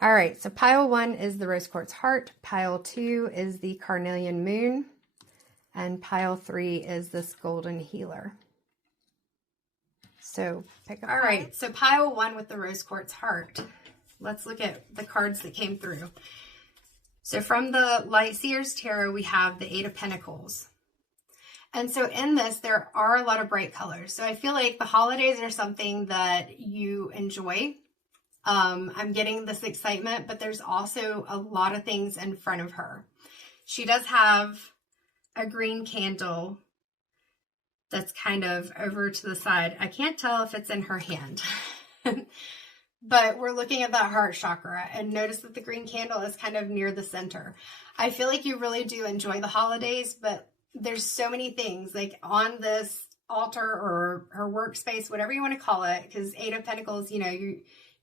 All right, so pile 1 is the rose quartz heart, pile 2 is the carnelian moon, and pile 3 is this golden healer. So pick up. All right, so pile 1 with the rose quartz heart. Let's look at the cards that came through. So from the Light Seers Tarot, we have the 8 of Pentacles. And so in this, there are a lot of bright colors. So I feel like the holidays are something that you enjoy. I'm getting this excitement, but there's also a lot of things in front of her. She does have a green candle that's kind of over to the side. I can't tell if it's in her hand, but we're looking at that heart chakra, and notice that the green candle is kind of near the center. I feel like you really do enjoy the holidays, but there's so many things like on this altar or her workspace, whatever you want to call it, because 8 of Pentacles, you know,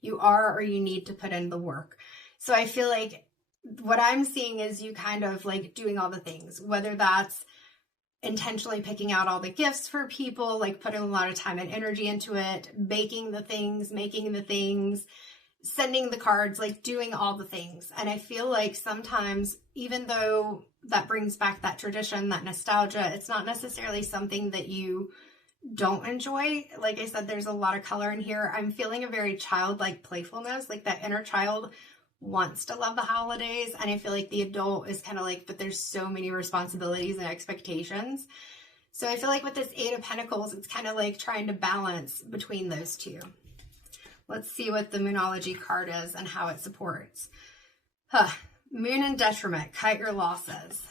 you are or you need to put in the work. So I feel like what I'm seeing is you kind of like doing all the things, whether that's intentionally picking out all the gifts for people, like putting a lot of time and energy into it, baking the things, making the things, sending the cards, like doing all the things. And I feel like sometimes, even though that brings back that tradition, that nostalgia, it's not necessarily something that you don't enjoy. Like I said, there's a lot of color in here. I'm feeling a very childlike playfulness, like that inner child wants to love the holidays, and I feel like the adult is kind of like, but there's so many responsibilities and expectations. So I feel like with this 8 of Pentacles, it's kind of like trying to balance between those two. Let's see what the Moonology card is and how it supports. Moon and detriment, cut your losses.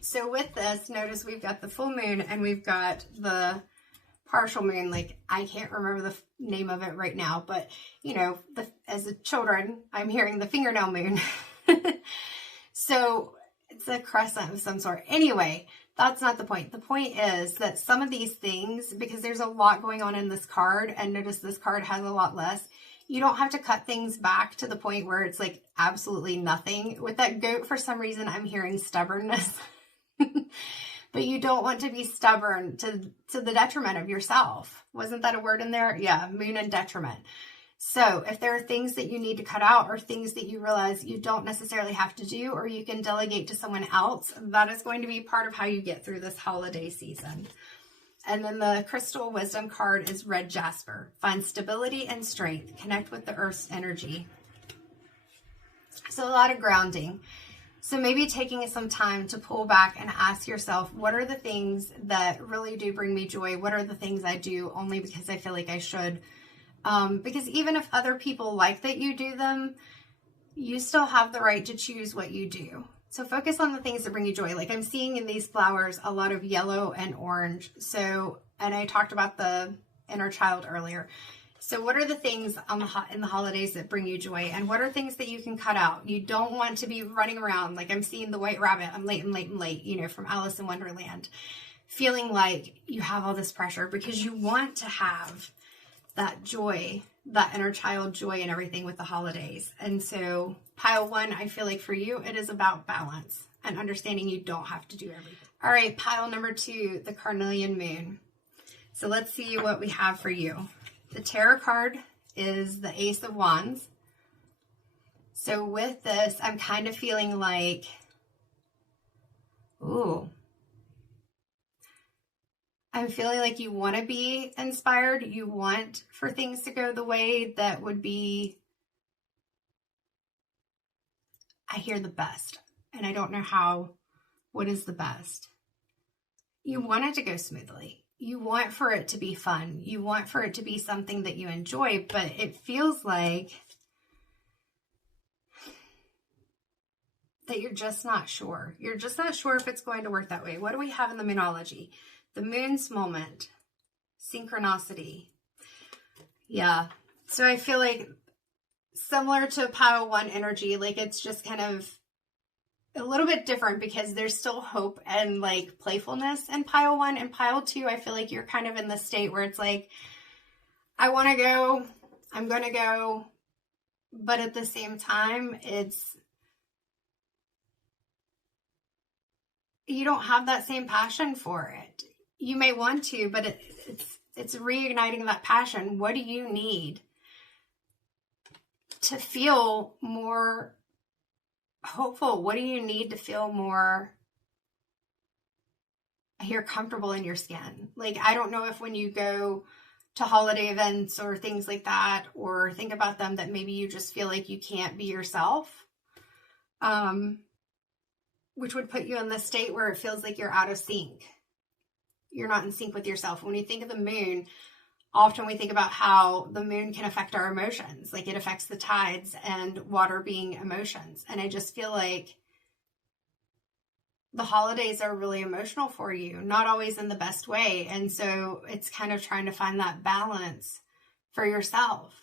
So with this, notice we've got the full moon and we've got the partial moon. Like, I can't remember the name of it right now, but you know, as a children, I'm hearing the fingernail moon. So it's a crescent of some sort. Anyway, that's not the point. The point is that some of these things, because there's a lot going on in this card, and notice this card has a lot less, you don't have to cut things back to the point where it's like absolutely nothing. With that goat, for some reason, I'm hearing stubbornness. But you don't want to be stubborn to the detriment of yourself. Wasn't that a word in there? Yeah, moon and detriment. So if there are things that you need to cut out or things that you realize you don't necessarily have to do, or you can delegate to someone else, that is going to be part of how you get through this holiday season. And then the crystal wisdom card is red jasper. Find stability and strength. Connect with the earth's energy. So a lot of grounding. So maybe taking some time to pull back and ask yourself, what are the things that really do bring me joy? What are the things I do only because I feel like I should? Because even if other people like that you do them, you still have the right to choose what you do. So focus on the things that bring you joy. Like I'm seeing in these flowers a lot of yellow and orange. So, and I talked about the inner child earlier. So what are the things in the holidays that bring you joy? And what are things that you can cut out? You don't want to be running around. Like I'm seeing the white rabbit. I'm late and late and late, you know, from Alice in Wonderland. Feeling like you have all this pressure because you want to have that joy, that inner child joy and everything with the holidays. And so pile 1, I feel like for you, it is about balance and understanding you don't have to do everything. All right, pile number 2, the Carnelian moon. So let's see what we have for you. The tarot card is the Ace of Wands. So with this, I'm kind of feeling like, ooh, I'm feeling like you want to be inspired. You want for things to go the way that would be, I hear the best. And I don't know what is the best. You want it to go smoothly. You want for it to be fun. You want for it to be something that you enjoy, but it feels like that you're just not sure. You're just not sure if it's going to work that way. What do we have in the Moonology? The moon's moment, synchronicity. Yeah. So I feel like similar to pile 1 energy, like it's just kind of a little bit different because there's still hope and like playfulness in pile 1. And pile 2, I feel like you're kind of in the state where it's like, I want to go, I'm going to go. But at the same time, you don't have that same passion for it. You may want to, but it's reigniting that passion. What do you need to feel more hopeful? What do you need to feel more, you're comfortable in your skin? Like, I don't know if when you go to holiday events or things like that, or think about them, that maybe you just feel like you can't be yourself, which would put you in the state where it feels like you're out of sync. You're not in sync with yourself. When we think of the moon, often we think about how the moon can affect our emotions. Like, it affects the tides, and water being emotions. And I just feel like the holidays are really emotional for you, not always in the best way. And so it's kind of trying to find that balance for yourself.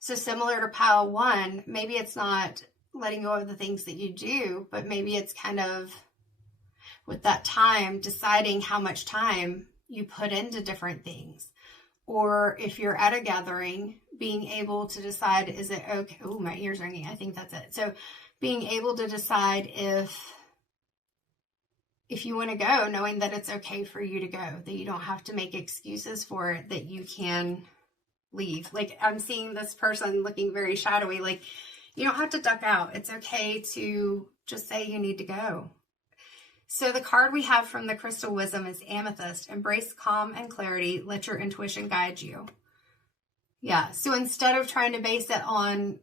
So similar to pile 1, maybe it's not letting go of the things that you do, but maybe it's kind of with that time, deciding how much time you put into different things. Or if you're at a gathering, being able to decide, is it okay? Oh, my ear's ringing. I think that's it. So being able to decide if you want to go, knowing that it's okay for you to go, that you don't have to make excuses for it, that you can leave. Like, I'm seeing this person looking very shadowy. Like, you don't have to duck out. It's okay to just say you need to go. So the card we have from the Crystal Wisdom is Amethyst. Embrace calm and clarity. Let your intuition guide you. Yeah. So instead of trying to base it on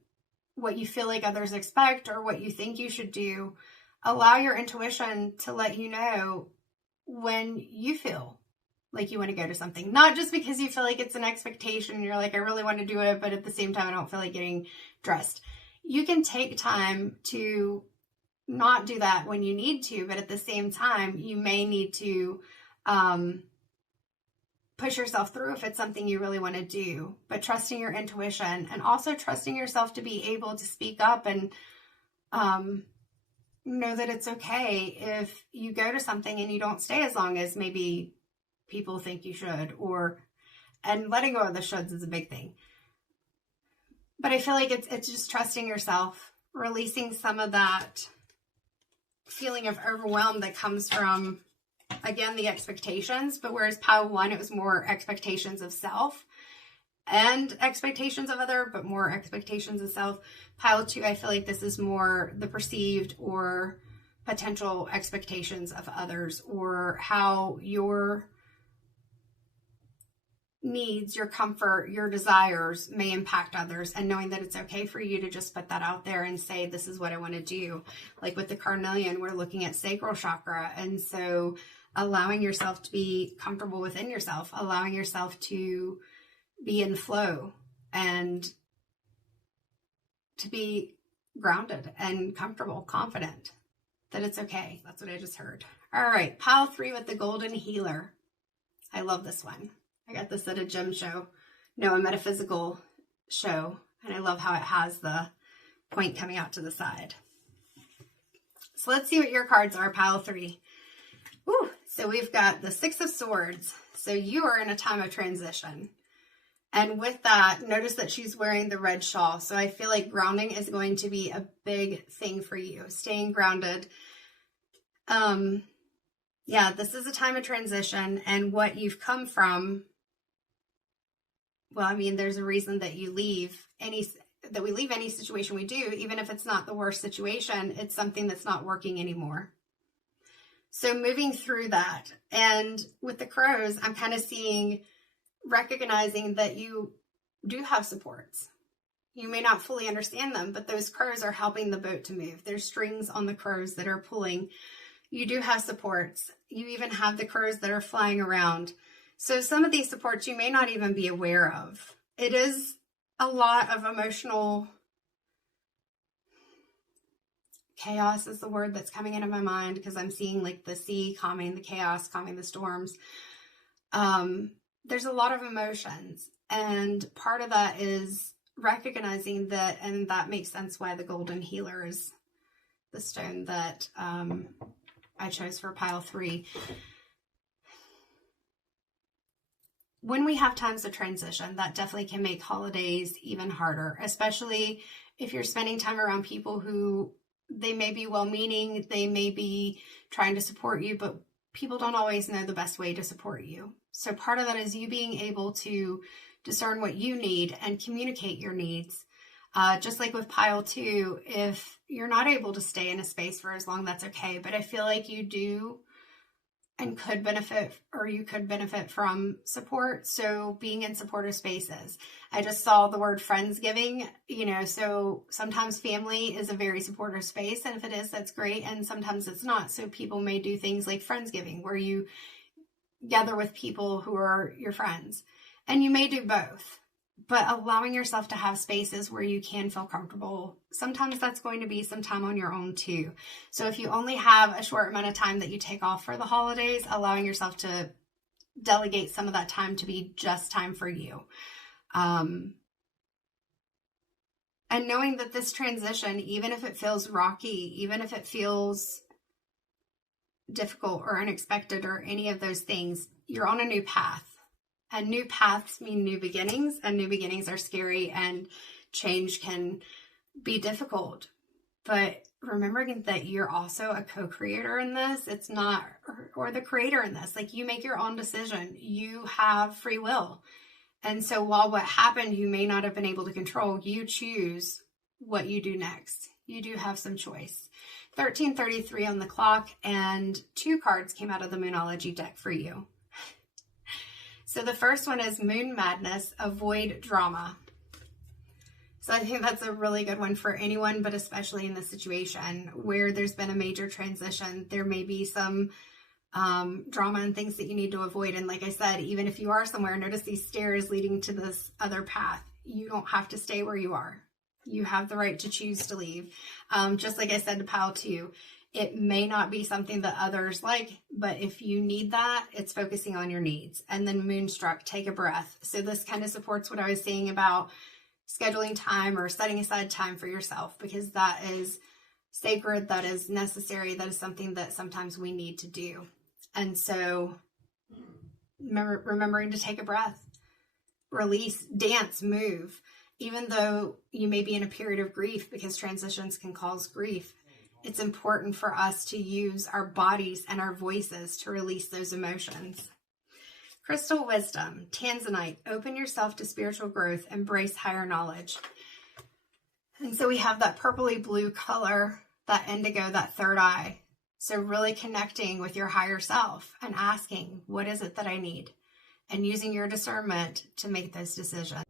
what you feel like others expect or what you think you should do, allow your intuition to let you know when you feel like you want to go to something. Not just because you feel like it's an expectation and you're like, I really want to do it, but at the same time, I don't feel like getting dressed. You can take time to not do that when you need to, but at the same time, you may need to push yourself through if it's something you really want to do. But trusting your intuition, and also trusting yourself to be able to speak up and know that it's okay if you go to something and you don't stay as long as maybe people think you should, and letting go of the shoulds is a big thing. But I feel like it's just trusting yourself, releasing some of that feeling of overwhelm that comes from, again, the expectations. But whereas pile 1, it was more expectations of self and expectations of other, but more expectations of self. Pile 2, I feel like this is more the perceived or potential expectations of others, or how your needs, your comfort, your desires may impact others, and knowing that it's okay for you to just put that out there and say, this is what I want to do. Like with the Carnelian, we're looking at sacral chakra. And so allowing yourself to be comfortable within yourself, allowing yourself to be in flow and to be grounded and comfortable, confident that it's okay. That's what I just heard. All right, pile 3 with the Golden Healer. I love this one. I got this at a gem show, a metaphysical show, and I love how it has the point coming out to the side. So let's see what your cards are, pile 3. Ooh, so we've got the 6 of Swords. So you are in a time of transition. And with that, notice that she's wearing the red shawl. So I feel like grounding is going to be a big thing for you, staying grounded. Yeah, this is a time of transition, and what you've come from, well, I mean, there's a reason that we leave any situation we do, even if it's not the worst situation, it's something that's not working anymore. So moving through that. And with the crows, I'm kind of recognizing that you do have supports. You may not fully understand them, but those crows are helping the boat to move. There's strings on the crows that are pulling. You do have supports. You even have the crows that are flying around. So some of these supports you may not even be aware of. It is a lot of emotional chaos is the word that's coming into my mind, because I'm seeing like the sea calming the chaos, calming the storms. There's a lot of emotions, and part of that is recognizing that, and that makes sense why the Golden Healer is the stone that I chose for pile 3. When we have times of transition, that definitely can make holidays even harder, especially if you're spending time around people who they may be well-meaning, they may be trying to support you, but people don't always know the best way to support you. So part of that is you being able to discern what you need and communicate your needs. Just like with pile 2, if you're not able to stay in a space for as long, that's okay. But I feel like you do and could benefit, or you could benefit from support. So being in supportive spaces. I just saw the word Friendsgiving, so sometimes family is a very supportive space. And if it is, that's great. And sometimes it's not. So people may do things like Friendsgiving, where you gather with people who are your friends. And you may do both. But allowing yourself to have spaces where you can feel comfortable, sometimes that's going to be some time on your own too. So if you only have a short amount of time that you take off for the holidays, allowing yourself to delegate some of that time to be just time for you. And knowing that this transition, even if it feels rocky, even if it feels difficult or unexpected or any of those things, you're on a new path. And new paths mean new beginnings, and new beginnings are scary, and change can be difficult. But remembering that you're also a co-creator in this, it's not, or the creator in this, like you make your own decision. You have free will. And so while what happened you may not have been able to control, you choose what you do next. You do have some choice. 13:33 on the clock, and 2 cards came out of the Moonology deck for you. So the first one is Moon Madness, Avoid Drama. So I think that's a really good one for anyone, but especially in this situation where there's been a major transition. There may be some drama and things that you need to avoid. And like I said, even if you are somewhere, notice these stairs leading to this other path. You don't have to stay where you are. You have the right to choose to leave. Just like I said to pile 2, it may not be something that others like, but if you need that, it's focusing on your needs. And then Moonstruck, take a breath. So this kind of supports what I was saying about scheduling time or setting aside time for yourself, because that is sacred, that is necessary, that is something that sometimes we need to do. And so remembering to take a breath, release, dance, move, even though you may be in a period of grief, because transitions can cause grief. It's important for us to use our bodies and our voices to release those emotions. Crystal Wisdom, Tanzanite, open yourself to spiritual growth, embrace higher knowledge. And so we have that purpley blue color, that indigo, that third eye. So really connecting with your higher self and asking, what is it that I need? And using your discernment to make those decisions.